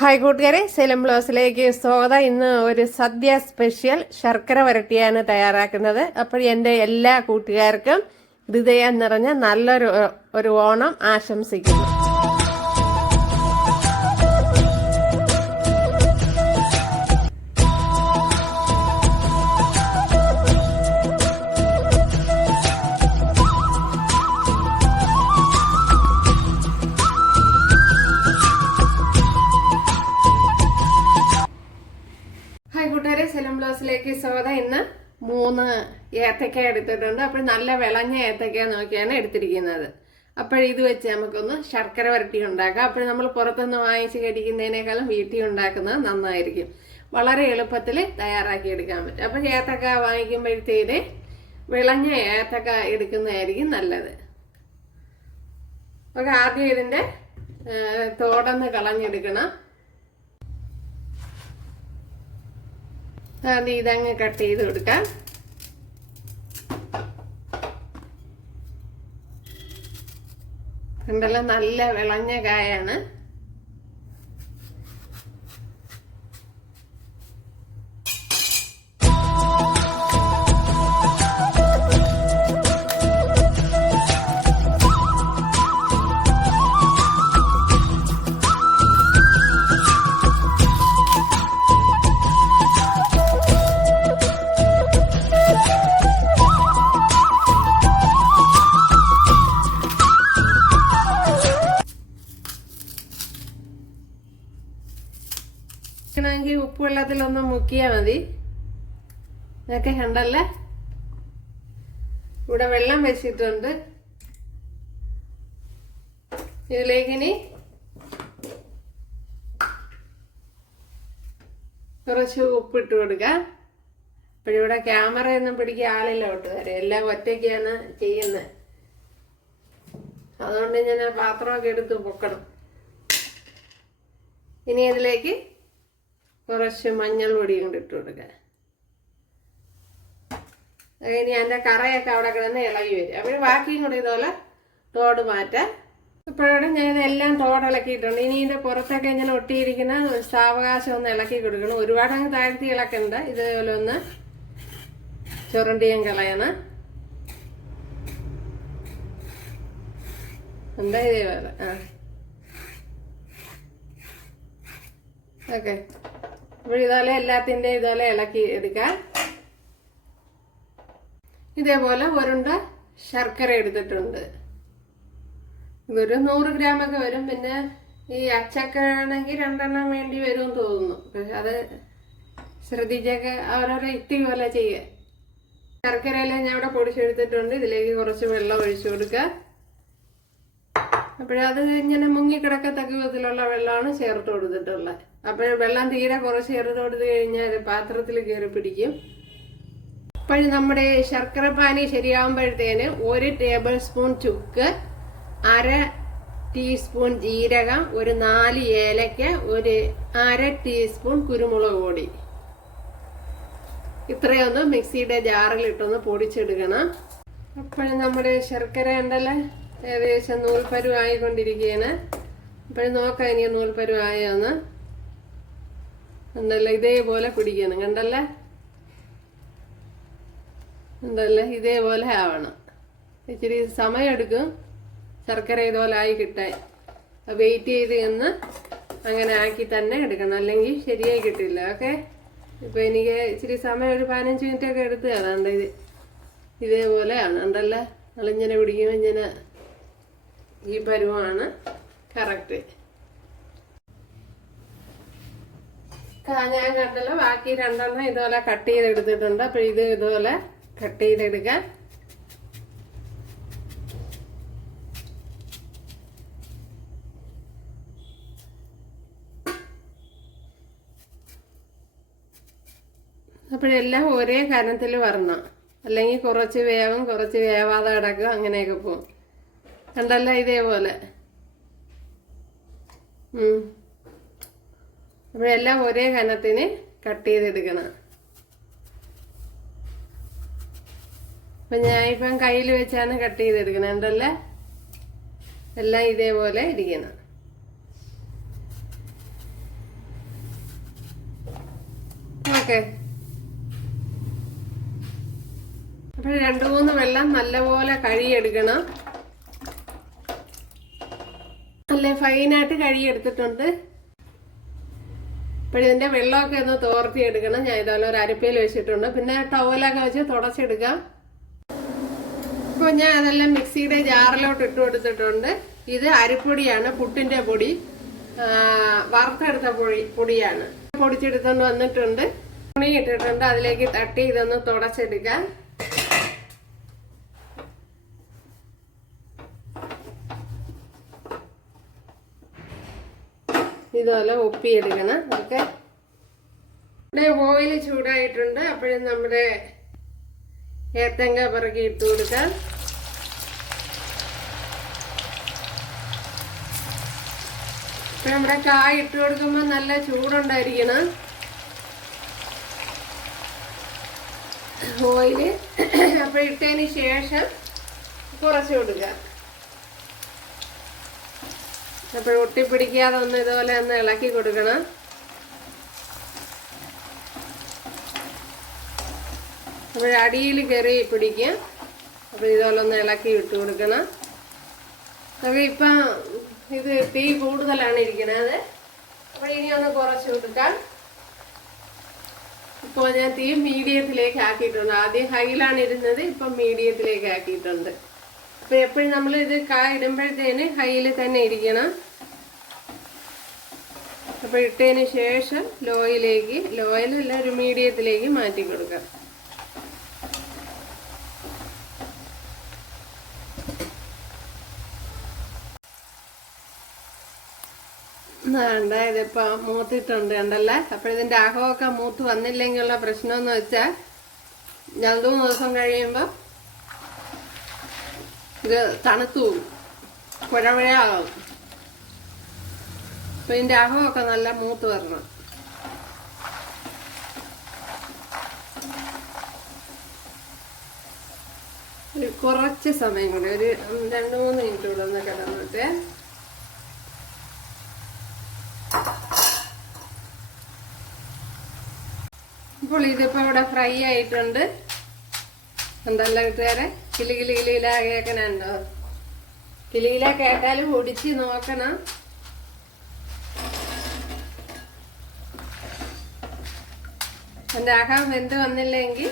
Hi കൂട്ടുകാരെ സെലം ബ്ലോസിലേക്ക് സ്വാഗതം. ഇന്ന് ഒരു സദ്യ സ്പെഷ്യൽ ശർക്കര വരട്ടിയാണ് തയ്യാറാക്കുന്നത്. അപ്പോൾ എന്റെ എല്ലാ കൂട്ടുകാർക്കും ഹൃദയം നിറഞ്ഞ നല്ലൊരു ഒരു ഓണം ആശംസിക്കുന്നു. മൂന്ന് ഏത്തക്ക എടുത്തിട്ടുണ്ട്. അപ്പോൾ നല്ല വിളഞ്ഞ ഏത്തക്ക നോക്കിയാണ് എടുത്തിരിക്കുന്നത്. അപ്പോൾ ഇത് വെച്ച് നമുക്കൊന്ന് ശർക്കര വരട്ടി ഉണ്ടാക്കാം. അപ്പോൾ നമ്മൾ പുറത്തുനിന്ന് വാങ്ങിച്ച് കഴിക്കുന്നതിനേക്കാളും വീട്ടിൽ ഉണ്ടാക്കുന്നത് നന്നായിരിക്കും. വളരെ എളുപ്പത്തിൽ തയ്യാറാക്കി എടുക്കാൻ പറ്റും. അപ്പോൾ ഏത്തക്ക വാങ്ങിക്കുമ്പോഴത്തേന് വിളഞ്ഞ ഏത്തക്ക എടുക്കുന്നതായിരിക്കും നല്ലത്. അപ്പോൾ ആദ്യം ഇതിന്റെ തോടന്ന് കളഞ്ഞെടുക്കണം. ഇതങ്ങ് കട്ട് ചെയ്ത് കൊടുക്കാം. കണ്ടല്ലോ നല്ല വിളഞ്ഞ കായാണ്. ണെങ്കിൽ ഉപ്പ് വെള്ളത്തിലൊന്ന് മുക്കിയാൽ മതി. ഇതൊക്കെ കണ്ടല്ലേ? ഇവിടെ വെള്ളം വെച്ചിട്ടുണ്ട്. ഇതിലേക്ക് ഇനി കുറച്ച് ഉപ്പിട്ട് കൊടുക്കാം. ഇവിടെ ക്യാമറയൊന്നും പിടിക്കാൻ ആളില്ല കൂട്ടുകാരെ എല്ലാം ഒറ്റയ്ക്കാണ് ചെയ്യുന്നത് അതുകൊണ്ട് ഞാൻ പാത്രമൊക്കെ എടുത്ത് പൊക്കണം. ഇനി ഇതിലേക്ക് കുറച്ച് മഞ്ഞൾ പൊടിയും കൂടി ഇട്ട് കൊടുക്കുക ഇനി എന്റെ കറയൊക്കെ അവിടെ കിടന്ന് ഇളകി വരും. അപ്പോൾ ബാക്കിയും കൂടി ഇതുപോലെ തോട് മാറ്റാം. ഇപ്പോഴും ഞാൻ എല്ലാം തോട് ഇളക്കിയിട്ടുണ്ട്. ഇനി ഇതിന്റെ പുറത്തൊക്കെ ഇങ്ങനെ ഒട്ടിയിരിക്കുന്ന സാവകാശം ഒന്ന് ഇളക്കി കൊടുക്കണം. ഒരുപാട് അങ്ങ് താഴ്ത്തി ഇളക്കണ്ട. ഇതുപോലെ ഒന്ന് ചുരണ്ടിയും കളയണം. എന്താ ഇതേപോലെ? ആ. ഓക്കെ. അപ്പോൾ ഇതുപോലെ എല്ലാത്തിന്റെ ഇതുപോലെ ഇളക്കി എടുക്കാം. ഇതേപോലെ ഒരുണ്ട ശർക്കര എടുത്തിട്ടുണ്ട്. ഇതൊരു നൂറ് ഗ്രാമൊക്കെ വരും. പിന്നെ ഈ അച്ചക്ക ആണെങ്കിൽ രണ്ടെണ്ണം വേണ്ടി വരും തോന്നുന്നു. പക്ഷെ അത് ശ്രദ്ധിച്ചൊക്കെ ഓരോരോ യുക്തി പോലെ ചെയ്യുക ശർക്കരയെല്ലാം ഞാൻ ഇവിടെ പൊടിച്ചെടുത്തിട്ടുണ്ട്. ഇതിലേക്ക് കുറച്ച് വെള്ളം ഒഴിച്ചു കൊടുക്കുക. അപ്പോഴത് ഇങ്ങനെ മുങ്ങിക്കിടക്കത്തക്ക വിധത്തിലുള്ള വെള്ളമാണ് ചേർത്ത് കൊടുത്തിട്ടുള്ളത്. അപ്പോൾ വെള്ളം തീരെ കുറച്ച് ചേർത്ത് കഴിഞ്ഞാൽ പാത്രത്തിൽ കയറി പിടിക്കും. അപ്പോൾ നമ്മുടെ ശർക്കര പാനി ശരിയാകുമ്പോഴത്തേന് ഒരു ടേബിൾ സ്പൂൺ ചുക്ക് അര ടീസ്പൂൺ ജീരകം ഒരു നാല് ഏലക്ക ഒരു അര ടീസ്പൂൺ കുരുമുളക് പൊടി. ഇത്രയൊന്ന് മിക്സിയുടെ ജാറിലിട്ടൊന്ന് പൊടിച്ചെടുക്കണം. അപ്പോഴും നമ്മുടെ ശർക്കര ഉണ്ടല്ലോ ഏകദേശം നൂൽപ്പരു ആയിക്കൊണ്ടിരിക്കുകയാണ് അപ്പോൾ നോക്കാം ഇനി നൂൽപ്പരു ആയോന്ന് ഉണ്ടല്ലോ ഇതേപോലെ പിടിക്കണം കണ്ടല്ലേ? ഉണ്ടല്ലേ ഇതേപോലെ ആവണം. ഇച്ചിരി സമയമെടുക്കും ശർക്കര ഇതുപോലെ ആയി കിട്ടാൻ. വെയിറ്റ് ചെയ്ത് നിന്ന് അങ്ങനെ ആക്കി തന്നെ എടുക്കണം. അല്ലെങ്കിൽ ശരിയായി കിട്ടില്ല. ഓക്കെ? ഇപ്പം എനിക്ക് ഇച്ചിരി സമയം ഒരു പതിനഞ്ച് മിനിറ്റ് ഒക്കെ എടുത്ത് കാണാണ്ട് ഇത് ഇതേപോലെയാണ് ഉണ്ടല്ലേ നമ്മളിങ്ങനെ പിടിക്കുമ്പോൾ ഇങ്ങനെ ഈ പരുവമാണ് കറക്റ്റ് ഞാൻ കണ്ടല്ലോ. ബാക്കി രണ്ടെണ്ണം ഇതുപോലെ കട്ട് ചെയ്തെടുത്തിട്ടുണ്ട്. അപ്പോൾ ഇത് ഇതുപോലെ കട്ട് ചെയ്തെടുക്കാം. അപ്പോഴെല്ലാം ഒരേ കനത്തിൽ വരണം. അല്ലെങ്കിൽ കുറച്ച് വേവും കുറച്ച് വേവാതെ കിടക്കും. അങ്ങനെയൊക്കെ പോകും കണ്ടല്ല ഇതേപോലെ. അപ്പോഴെല്ലാം ഒരേ കനത്തിന് കട്ട് ചെയ്തെടുക്കണം. അപ്പം ഞാനിപ്പം കയ്യിൽ വെച്ചാണ് കട്ട് ചെയ്തെടുക്കുന്നത് എന്തല്ല എല്ലാം ഇതേപോലെ ഇരിക്കണം. ഓക്കെ. അപ്പോൾ രണ്ട് മൂന്ന് വെള്ളം നല്ലപോലെ കഴുകിയെടുക്കണം. നല്ല ഫൈനായിട്ട് കഴുകിയെടുത്തിട്ടുണ്ട്. അപ്പോഴിതിന്റെ വെള്ളമൊക്കെ ഒന്ന് തോർത്തി എടുക്കണം. ഞാൻ ഇതുപോലെ ഒരു അരിപ്പയിൽ വെച്ചിട്ടുണ്ട്. പിന്നെ ടവലൊക്കെ വെച്ച് തുടച്ചെടുക്കാം. ഇപ്പൊ ഞാൻ അതെല്ലാം മിക്സിയുടെ ജാറിലോട്ട് ഇട്ട് കൊടുത്തിട്ടുണ്ട്. ഇത് അരിപ്പൊടിയാണ് പുട്ടിന്റെ പൊടി. വറുത്തെടുത്ത പൊടി പൊടിയാണ്. പൊടിച്ചെടുത്തോണ്ട് വന്നിട്ടുണ്ട്. തുണി ഇട്ടിട്ടുണ്ട്. അതിലേക്ക് തട്ടി ഇതൊന്ന് തുടച്ചെടുക്കാം. ഇതുപോലെ ഒപ്പിയെടുക്കണം ഓക്കെ ഇവിടെ ഓയിൽ ചൂടായിട്ടുണ്ട്. അപ്പോഴും നമ്മുടെ ഏത്തങ്ക പിറകി ഇട്ട് കൊടുക്കാം. ഇപ്പൊ നമ്മുടെ കായ ഇട്ട് കൊടുക്കുമ്പോൾ നല്ല ചൂടുണ്ടായിരിക്കണം. ഓയിൽ അപ്പൊ ഇട്ടതിന് ശേഷം കുറച്ച് കൊടുക്കുക അപ്പോൾ ഒട്ടിപ്പിടിക്കാതെ ഒന്ന് ഇതുപോലെ ഒന്ന് ഇളക്കി കൊടുക്കണം. അപ്പോൾ അടിയിൽ കയറി പിടിക്കുക അപ്പോൾ ഇതുപോലെ ഒന്ന് ഇളക്കി ഇട്ട് കൊടുക്കണം. അപ്പോൾ ഇപ്പം ഇത് തീ കൂടുതലാണ് ഇരിക്കുന്നത്. അപ്പോൾ ഇനി ഒന്ന് കുറച്ച് കൊടുക്കാം. ഇപ്പോൾ ഞാൻ തീ മീഡിയത്തിലേക്ക് ആക്കിയിട്ടുണ്ട്. ആദ്യം ഹൈലാണ് ഇരുന്നത് ഇപ്പം മീഡിയത്തിലേക്ക് ആക്കിയിട്ടുണ്ട്. അപ്പോൾ എപ്പോഴും നമ്മൾ ഇത് കാ ഇടുമ്പോഴത്തേന് ഹൈയിൽ തന്നെ ഇരിക്കണം. അപ്പോൾ ഇട്ടതിന് ശേഷം ലോയിലേക്ക് ലോയിലല്ല ഒരു മീഡിയത്തിലേക്ക് മാറ്റി കൊടുക്കാം. ഉണ്ടായത് ഇതിപ്പോ മൂത്തിട്ടുണ്ട് കണ്ടല്ലേ? അപ്പൊ ഇതിന്റെ അഹമൊക്കെ മൂത്ത് വന്നില്ലെങ്കിലുള്ള പ്രശ്നം എന്ന് വെച്ചാൽ രണ്ടു മൂന്ന് ദിവസം കഴിയുമ്പോ ഇത് തണുത്തു കുഴവഴയാകും അപ്പൊ ഇതിന്റെ അഹമൊക്കെ നല്ല മൂത്ത് വരണം. ഒരു കുറച്ച് സമയം കൂടെ ഒരു രണ്ട് മൂന്ന് മിനിറ്റ് കൂടെ ഒന്ന് കിടന്നിട്ട്. ഇപ്പോൾ ഇതിപ്പോ ഇവിടെ ഫ്രൈ ആയിട്ടുണ്ട്. എന്തല്ല കൂട്ടുകാരെ കിലി കിലി കിലിയില കേൾക്കണുണ്ടോ കിലിയില കേട്ടാലും ഒടിച്ച് നോക്കണം. എന്റെ അകം വെന്ത് വന്നില്ലെങ്കിൽ?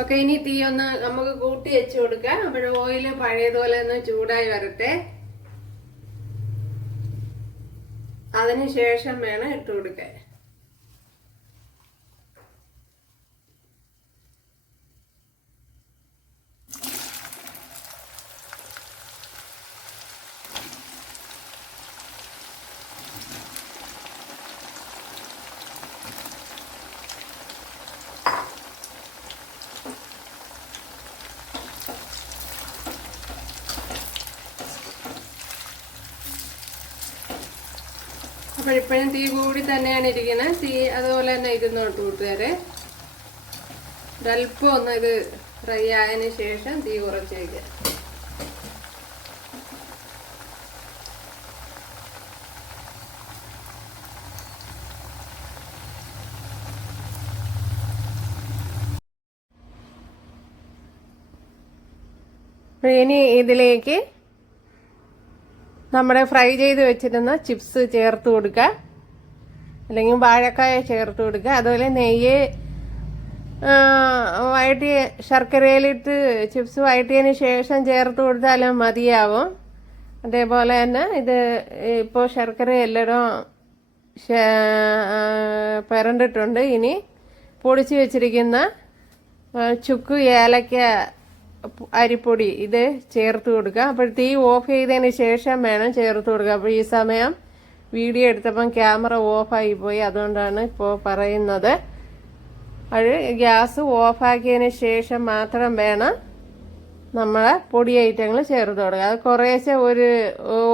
ഓക്കെ ഇനി തീ ഒന്ന് നമുക്ക് കൂട്ടി വെച്ച് കൊടുക്കാം. അപ്പോൾ ഓയിൽ പഴയതുപോലെ ഒന്ന് ചൂടായി വരട്ടെ. അതിനുശേഷം വേണം ഇട്ട് കൊടുക്കാൻ. അപ്പോഴിപ്പോഴും തീ കൂടി തന്നെയാണ് ഇരിക്കുന്നത്. തീ അതുപോലെ തന്നെ ഇരുന്നോട്ട് കൂട്ടുകാരെ. ഒരല്പം ഒന്ന് ഇത് ഫ്രൈ ആയതിനു ശേഷം തീ കുറച്ച് വയ്ക്കുക അപ്പോൾ ഇനി ഇതിലേക്ക് നമ്മുടെ ഫ്രൈ ചെയ്ത് വെച്ചിരുന്ന ചിപ്സ് ചേർത്ത് കൊടുക്കുക. അല്ലെങ്കിൽ വാഴക്കായ ചേർത്ത് കൊടുക്കുക. അതുപോലെ നെയ്യ് വയറ്റിയ ശർക്കരയിലിട്ട് ചിപ്സ് വഴറ്റിയതിന് ശേഷം ചേർത്ത് കൊടുത്താലും മതിയാവും. അതേപോലെ തന്നെ ഇത് ഇപ്പോൾ ശർക്കര എല്ലായിടും പരണ്ടിട്ടുണ്ട്. ഇനി പൊടിച്ച് വെച്ചിരിക്കുന്ന ചുക്ക് ഏലക്ക അരിപ്പൊടി ഇത് ചേർത്ത് കൊടുക്കുക. അപ്പോൾ തീ ഓഫ് ചെയ്തതിന് ശേഷം വേണം ചേർത്ത് കൊടുക്കുക. അപ്പോൾ ഈ സമയം വീഡിയോ എടുത്തപ്പം ക്യാമറ ഓഫായി പോയി. അതുകൊണ്ടാണ് ഇപ്പോൾ പറയുന്നത്. അത് ഗ്യാസ് ഓഫാക്കിയതിന് ശേഷം മാത്രം വേണം നമ്മൾ പൊടി ഐറ്റങ്ങൾ ചേർത്ത് കൊടുക്കുക. അത് കുറേശ്ശെ ഒരു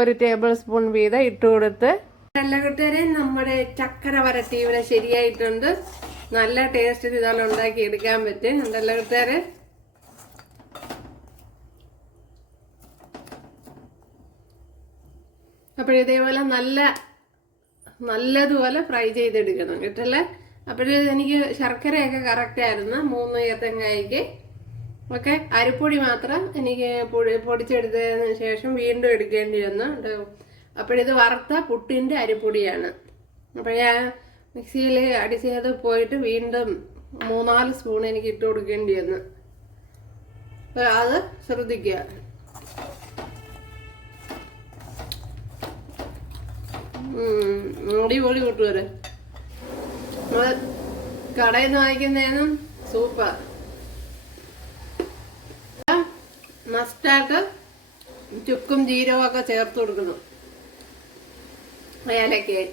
ഒരു ടേബിൾ സ്പൂൺ വീതം ഇട്ട് കൊടുത്ത് നല്ല കൂട്ടുകാരെ നമ്മുടെ ചക്കര വരട്ടി ഇവിടെ ശരിയായിട്ടുണ്ട്. നല്ല ടേസ്റ്റ് ഇതാണ് ഉണ്ടാക്കി എടുക്കാൻ പറ്റും നല്ല കൂട്ടുകാരെ അപ്പോൾ ഇതേപോലെ നല്ല നല്ലതുപോലെ ഫ്രൈ ചെയ്തെടുക്കണം കേട്ടല്ലേ? അപ്പോഴേ എനിക്ക് ശർക്കരയൊക്കെ കറക്റ്റ് ആയിരുന്നു. മൂന്ന് ഏത്തങ്ങായിക്ക്. ഓക്കെ? അരിപ്പൊടി മാത്രം എനിക്ക് പൊടി പൊടിച്ചെടുത്തതിന് ശേഷം വീണ്ടും എടുക്കേണ്ടി വന്നു അപ്പോഴിത് വറുത്ത പുട്ടിന്റെ അരിപ്പൊടിയാണ്. അപ്പോഴേ മിക്സിയിൽ അടിച്ചത് പോയിട്ട് വീണ്ടും മൂന്നാൽ സ്പൂൺ എനിക്ക് ഇട്ട് കൊടുക്കേണ്ടി വന്നു അപ്പോൾ അത് ശ്രദ്ധിക്കുക. അടിപൊളി കൂട്ടുകാരെ നമ്മൾ കടയിൽ നിന്ന് വാങ്ങിക്കുന്നതിനും സൂപ്പർ മസ്റ്റായിട്ട് ചുക്കും ജീരകമൊക്കെ ചേർത്ത് കൊടുക്കുന്നു ഏലക്കയും